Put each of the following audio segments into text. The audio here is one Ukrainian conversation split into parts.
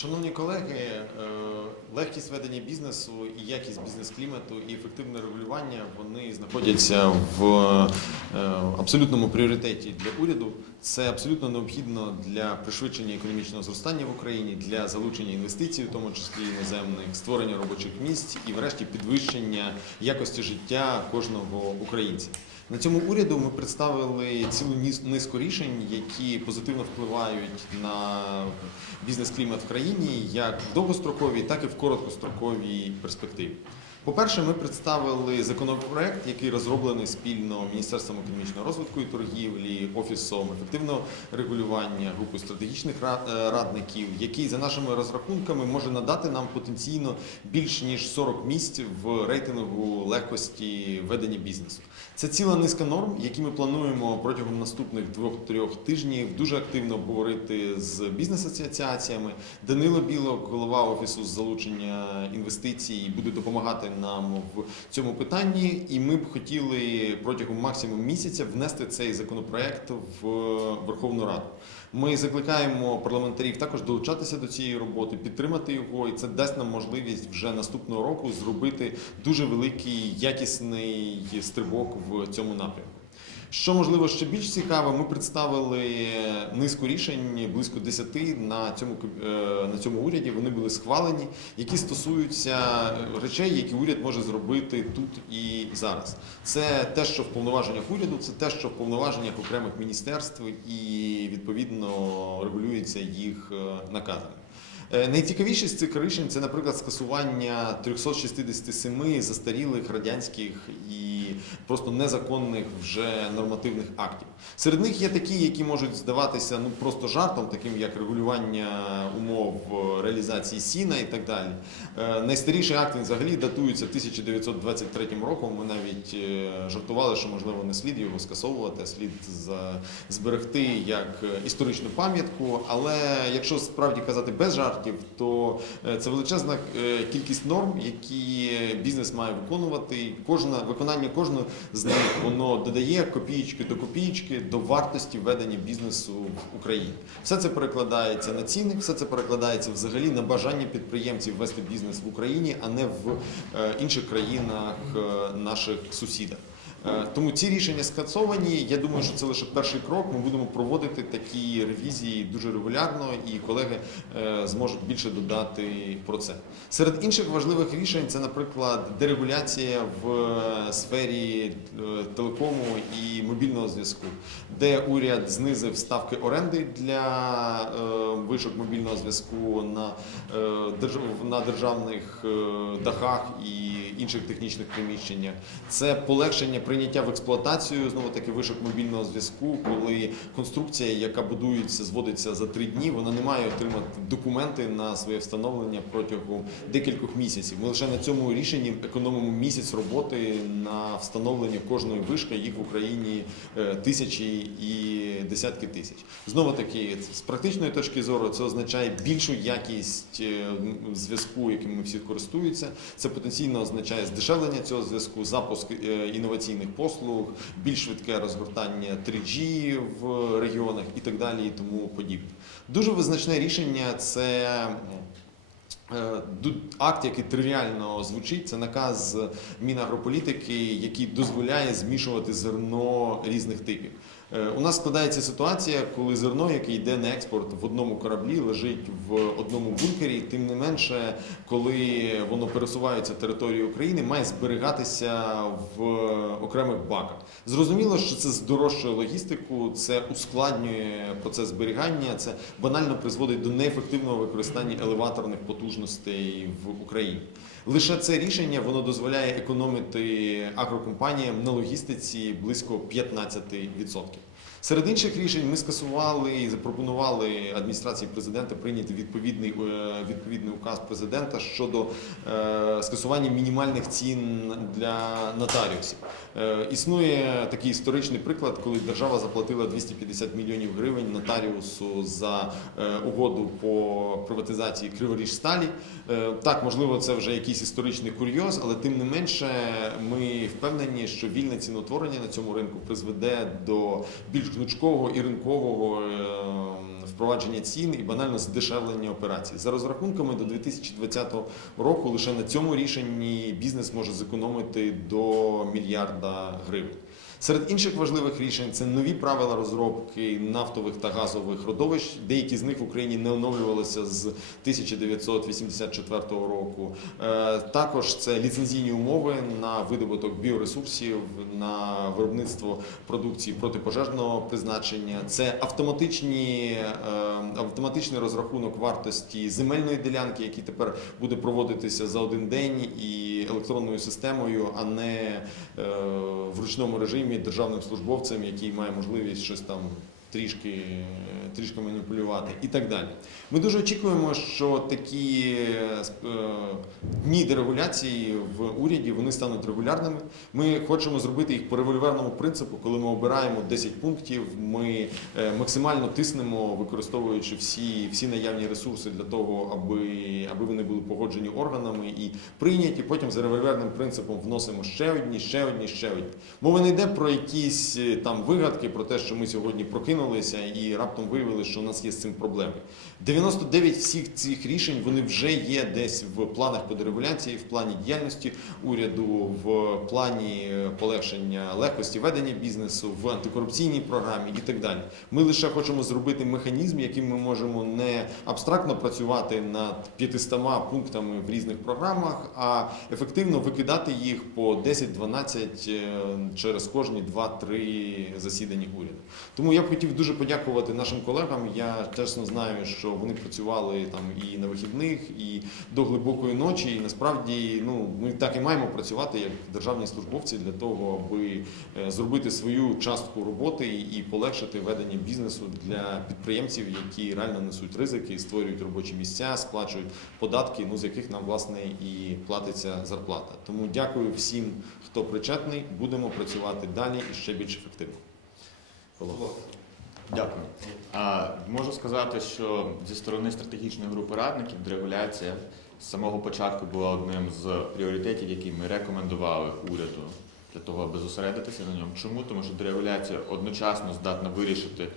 Шановні колеги, е, легкість ведення бізнесу і якість бізнес-клімату і ефективне регулювання вони знаходяться в е, абсолютному пріоритеті для уряду. Це абсолютно необхідно для пришвидшення економічного зростання в Україні, для залучення інвестицій, в тому числі іноземних, створення робочих місць і, врешті, підвищення якості життя кожного українця. На цьому уряду ми представили цілу низку рішень, які позитивно впливають на бізнес-клімат в країні як в довгостроковій, так і в короткостроковій перспективі. По-перше, ми представили законопроект, який розроблений спільно Міністерством економічного розвитку і торгівлі, Офісом ефективного регулювання, групою стратегічних ра- е, радників, який за нашими розрахунками може надати нам потенційно більш ніж 40 місць в рейтингу легкості ведення бізнесу. Це ціла низка норм, які ми плануємо протягом наступних двох-трьох тижнів дуже активно обговорити з бізнес-асоціаціями. Данило Білок, голова офісу з залучення інвестицій, буде допомагати нам в цьому питанні. І ми б хотіли протягом максимум місяця внести цей законопроект в Верховну Раду. Ми закликаємо парламентарів також долучатися до цієї роботи, підтримати його, і це дасть нам можливість вже наступного року зробити дуже великий якісний стрибок в цьому напрямку. Що можливо ще більш цікаво, ми представили низку рішень, близько 10 на цьому е, на цьому уряді. Вони були схвалені, які стосуються речей, які уряд може зробити тут і зараз. Це те, що в повноваженнях уряду, це те, що в повноваженнях окремих міністерств, і відповідно регулюється їх е, наказами. Е, Найцікавіше з цих рішень це, наприклад, скасування 367 застарілих радянських і просто незаконних вже нормативних актів. Серед них є такі, які можуть здаватися ну просто жартом, таким як регулювання умов реалізації сіна і так далі. Е, Найстаріший акт він взагалі датується 1923 роком. Ми навіть е, жартували, що можливо не слід його скасовувати, а слід зберегти як історичну пам'ятку. Але якщо справді казати без жартів, то е, це величезна е, кількість норм, які бізнес має виконувати. Кожна виконання кожного з них воно додає копієчки до копієчки до вартості ведення бізнесу в Україні. Все це перекладається на ціни, все це перекладається взагалі на бажання підприємців вести бізнес в Україні, а не в е, інших країнах наших сусідах. Е, Тому ці рішення скасовані. Я думаю, що це лише перший крок. Ми будемо проводити такі ревізії дуже регулярно, і колеги е, зможуть більше додати про це. Серед інших важливих рішень це, наприклад, дерегуляція в е, сфері телекому і мобільного зв'язку, де уряд знизив ставки оренди для вишок мобільного зв'язку на, на державних дахах і інших технічних приміщеннях. Це полегшення прийняття в експлуатацію знову таки вишок мобільного зв'язку, коли конструкція, яка будується, зводиться за три дні, вона не має отримати документи на своє встановлення протягом декількох місяців. Ми лише на цьому рішенні економимо місяць роботи на встановлення кожної вишки. Їх в Україні е, тисячі і десятки тисяч. Знову таки, з практичної точки зору, це означає більшу якість е, зв'язку, яким ми всі користуються. Це потенційно означає здешевлення цього зв'язку, запуск е, інноваційних послуг, більш швидке розгортання 3G в регіонах і так далі, і тому подібне. Дуже визначне рішення це. Е, Акт, який тривіально звучить, це наказ Мінагрополітики, який дозволяє змішувати зерно різних типів. Е, У нас складається ситуація, коли зерно, яке йде на експорт в одному кораблі, лежить в одному бункері. Тим не менше, коли воно пересувається територією України, має зберігатися в окремих баках. Зрозуміло, що це здорожчує логістику, це ускладнює процес зберігання, це банально призводить до неефективного використання елеваторних потужностей в Україні. Лише це рішення воно дозволяє економити агрокомпаніям на логістиці близько 15%. Серед інших рішень ми скасували і запропонували адміністрації президента прийняти відповідний, е, відповідний указ президента щодо е, скасування мінімальних цін для нотаріусів. Е, Існує такий історичний приклад, коли держава заплатила 250 мільйонів гривень нотаріусу за угоду по приватизації Криворіжсталі. Е, Так, можливо, це вже якийсь історичний курйоз, але тим не менше ми впевнені, що вільне ціноутворення на цьому ринку призведе до більш гнучкового і ринкового е, впровадження цін і банально здешевлення операцій. За розрахунками до 2020 року лише на цьому рішенні бізнес може зекономити до мільярда гривень. Серед інших важливих рішень це нові правила розробки нафтових та газових родовищ. Деякі з них в Україні не оновлювалися з 1984 року. Е, Також це ліцензійні умови на видобуток біоресурсів, на виробництво продукції протипожежного призначення. Це автоматичні, е, автоматичний розрахунок вартості земельної ділянки, який тепер буде проводитися за один день і електронною системою, а не е, в ручному режимі державним службовцем, який має можливість щось там трішки, трішки маніпулювати і так далі. Ми дуже очікуємо, що такі е, дні дерегуляції в уряді вони стануть регулярними. Ми хочемо зробити їх по револьверному принципу, коли ми обираємо 10 пунктів. Ми е, максимально тиснемо, використовуючи всі, всі наявні ресурси для того, аби, аби вони були погоджені органами і прийняті. Потім за револьверним принципом вносимо ще одні, ще одні, ще одні. Мова не йде про якісь е, там вигадки, про те, що ми сьогодні прокинулися і раптом виявили, що у нас є з цим проблеми. 99 всіх цих рішень вони вже є десь в планах по дерегуляції, в плані діяльності уряду, в плані е, полегшення легкості ведення бізнесу, в антикорупційній програмі і так далі. Ми лише хочемо зробити механізм, яким ми можемо не абстрактно працювати над 500 пунктами в різних програмах, а ефективно викидати їх по 10-12 е, через кожні 2-3 засідання уряду. Тому я б хотів дуже подякувати нашим колегам. Я чесно знаю, що вони працювали там і на вихідних, і до глибокої ночі. І насправді ну ми так і маємо працювати як державні службовці для того, аби е, зробити свою частку роботи і полегшити ведення бізнесу для підприємців, які реально несуть ризики, створюють робочі місця, сплачують податки, ну з яких нам власне і платиться зарплата. Тому дякую всім, хто причетний. Будемо працювати далі і ще більш ефективно. Павло. Дякую. А, можу сказати, що зі сторони стратегічної групи радників дерегуляція з самого початку була одним з пріоритетів, які ми рекомендували уряду для того, аби зосередитися на ньому. Чому? Тому що дерегуляція одночасно здатна вирішити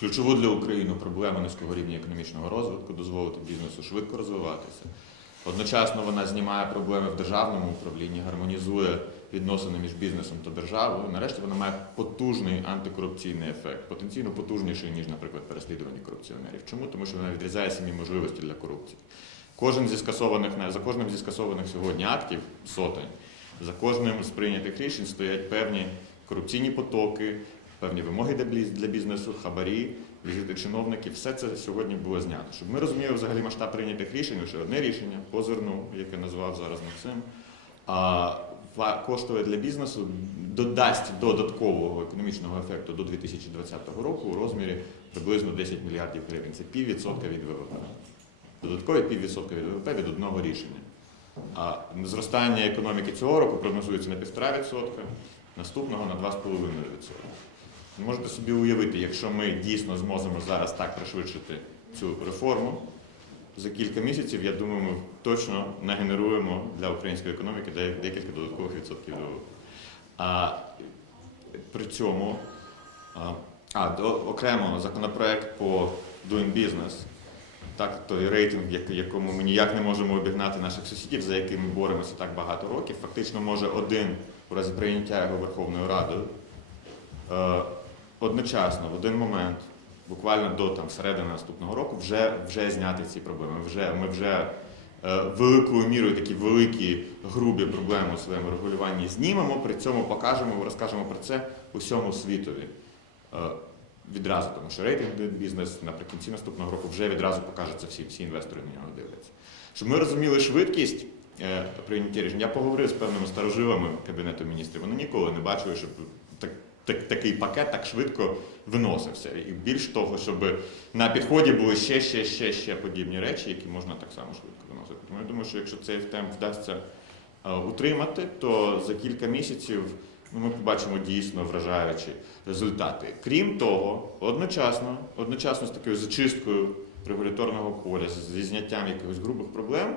ключову для України проблему низького рівня економічного розвитку, дозволити бізнесу швидко розвиватися. Одночасно вона знімає проблеми в державному управлінні, гармонізує відносини між бізнесом та державою. Нарешті вона має потужний антикорупційний ефект, потенційно потужніший, ніж, наприклад, переслідування корупціонерів. Чому? Тому що вона відрізає самі можливості для корупції. Кожен зі скасованих за кожним зі скасованих сьогодні актів сотень, за кожним з прийнятих рішень стоять певні корупційні потоки, певні вимоги для бізнесу, хабарі, візити чиновників. Все це сьогодні було знято. Щоб ми розуміли взагалі масштаб прийнятих рішень, лише одне рішення по яке назвав зараз Максим. А коштує для бізнесу, додасть додаткового економічного ефекту до 2020 року у розмірі приблизно 10 мільярдів гривень. Це піввідсотка від ВВП. Додаткові піввідсотка від ВВП від одного рішення. А зростання економіки цього року прогнозується на 1,5%, наступного на 2,5%. Можете собі уявити, якщо ми дійсно зможемо зараз так пришвидшити цю реформу, за кілька місяців, я думаю, ми точно нагенеруємо для української економіки декілька додаткових відсотків ВВП. А при цьому а, а, до, окремо законопроект по Doing Business, так, той рейтинг, як- якому ми ніяк не можемо обігнати наших сусідів, за яким ми боремося так багато років, фактично може один у разі прийняття його Верховною Радою е, одночасно в один момент, буквально до там середини наступного року, вже, вже зняти ці проблеми. Вже, ми вже е, великою мірою такі великі грубі проблеми у своєму регулюванні знімемо, при цьому покажемо, розкажемо про це усьому світові. Е, Відразу, тому що рейтинг бізнес наприкінці наступного року вже відразу покаже це всі, інвестори на нього дивляться. Щоб ми розуміли швидкість е, прийняття рішень, я поговорив з певними старожилами Кабінету міністрів. Вони ніколи не бачили, щоб так, так, такий пакет так швидко виносився. І більш того, щоб на підході були ще, ще, ще, ще подібні речі, які можна так само швидко виносити. Тому я думаю, що якщо цей темп вдасться е, утримати, то за кілька місяців ну, ми побачимо дійсно вражаючі результати. Крім того, одночасно, одночасно з такою зачисткою регуляторного поля, зі зняттям якихось грубих проблем,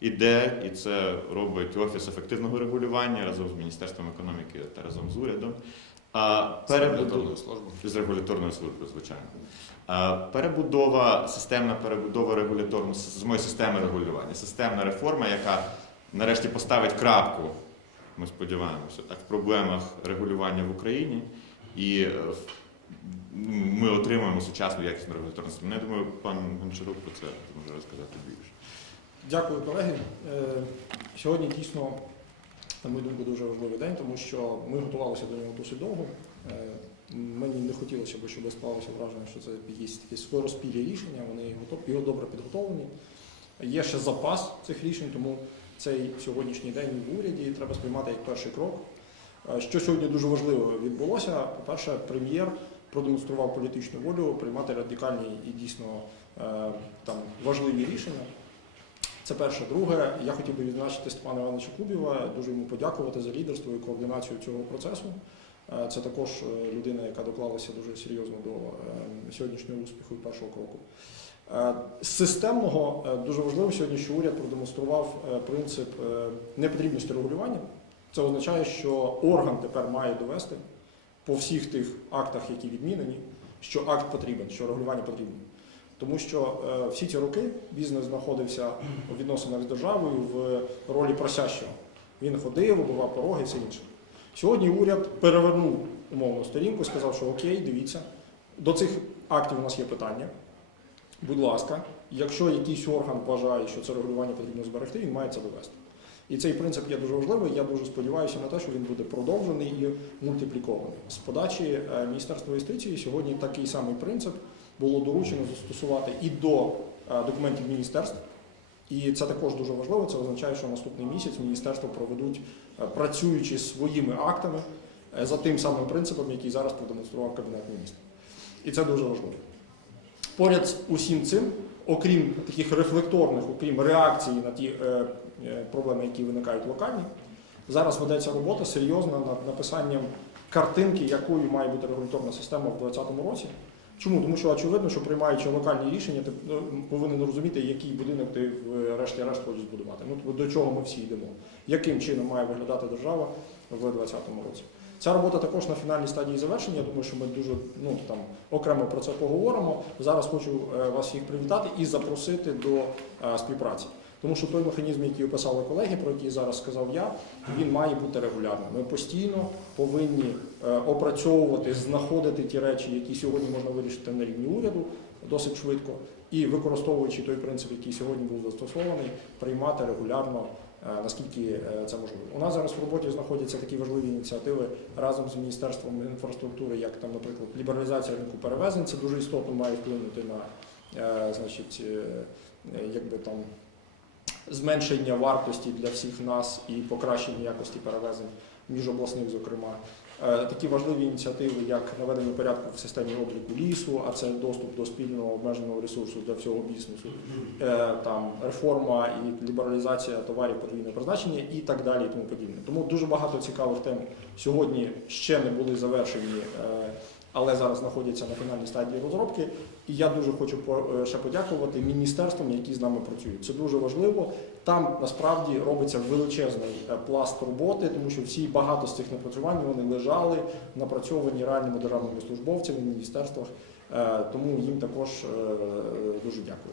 іде, і це робить Офіс ефективного регулювання разом з Міністерством економіки та разом з урядом. Перебудова регуляторною службою. з регуляторною службою, звичайно. Перебудова, системна перебудова регуляторної з моєї системи регулювання, системна реформа, яка нарешті поставить крапку, ми сподіваємося, так, в проблемах регулювання в Україні. І е, ми отримаємо сучасну якісну регуляторну систему. Ну, Я думаю, пан Гончарук про це може розказати більше. Дякую, колеги. Е, Сьогодні дійсно, на мою думку, дуже важливий день, тому що ми готувалися до нього досить довго. Е, Мені не хотілося б, щоб склалося враження, що це якісь такі скороспілі рішення, вони його добре підготовлені. Є ще запас цих рішень, тому цей сьогоднішній день в уряді треба сприймати як перший крок. Е, Що сьогодні дуже важливо відбулося? По-перше, прем'єр продемонстрував політичну волю приймати радикальні і дійсно е, там важливі рішення. Це перше. Друге, я хотів би відзначити Степана Івановича Кубіва, дуже йому подякувати за лідерство і координацію цього процесу. Е, Це також е, людина, яка доклалася дуже серйозно до е, сьогоднішнього успіху і першого кроку. Системного дуже важливо сьогодні, що уряд продемонстрував принцип непотрібності регулювання. Це означає, що орган тепер має довести по всіх тих актах, які відмінені, що акт потрібен, що регулювання потрібно. Тому що е, всі ці роки бізнес знаходився у відносинах з державою в ролі просящого. Він ходив, обував пороги і все інше. Сьогодні уряд перевернув умовну сторінку, сказав, що окей, дивіться, до цих актів у нас є питання. Будь ласка, якщо якийсь орган вважає, що це регулювання потрібно зберегти, він має це довести. І цей принцип є дуже важливий. Я дуже сподіваюся на те, що він буде продовжений і мультиплікований. З подачі е, Міністерства юстиції сьогодні такий самий принцип було доручено застосувати і до е, документів міністерств. І це також дуже важливо. Це означає, що наступний місяць міністерства проведуть, е, працюючи своїми актами е, за тим самим принципом, який зараз продемонстрував Кабінет міністрів. І це дуже важливо. Поряд з усім цим, окрім таких рефлекторних, окрім реакції на ті е, проблеми, які виникають локальні, зараз ведеться робота серйозна над написанням картинки, якою має бути регуляторна система в 2020 році. Чому? Тому що очевидно, що приймаючи локальні рішення, ти ну, повинен розуміти, який будинок ти врешті-решт хочеш збудувати. Ну до чого ми всі йдемо. Яким чином має виглядати держава в 2020 році? Ця робота також на фінальній стадії завершення. Я думаю, що ми дуже ну там окремо про це поговоримо. Зараз хочу е, вас всіх привітати і запросити до е, співпраці. Тому що той механізм, який описали колеги, про який зараз сказав я, він має бути регулярним. Ми постійно повинні е, опрацьовувати, знаходити ті речі, які сьогодні можна вирішити на рівні уряду досить швидко, і використовуючи той принцип, який сьогодні був застосований, приймати регулярно. е, Наскільки е, це можливо, у нас зараз в роботі знаходяться такі важливі ініціативи разом з міністерством інфраструктури, як там, наприклад, лібералізація ринку перевезень. Це дуже істотно має вплинути на значить, якби там зменшення вартості для всіх нас і покращення якості перевезень міжобласних, зокрема. Е, Такі важливі ініціативи, як наведення порядку в системі обліку лісу, а це доступ до спільного обмеженого ресурсу для всього бізнесу, е, там реформа і лібералізація товарів подвійного призначення і так далі, і тому подібне. Тому дуже багато цікавих тем сьогодні ще не були завершені, е, але зараз знаходяться на фінальній стадії розробки. І я дуже хочу е, ще подякувати міністерствам, які з нами працюють. Це дуже важливо. Там насправді робиться величезний е, пласт роботи, тому що всі багато з цих напрацювань вони лежали напрацьовані реальними державними службовцями в міністерствах. Е, Тому їм також дуже дякую.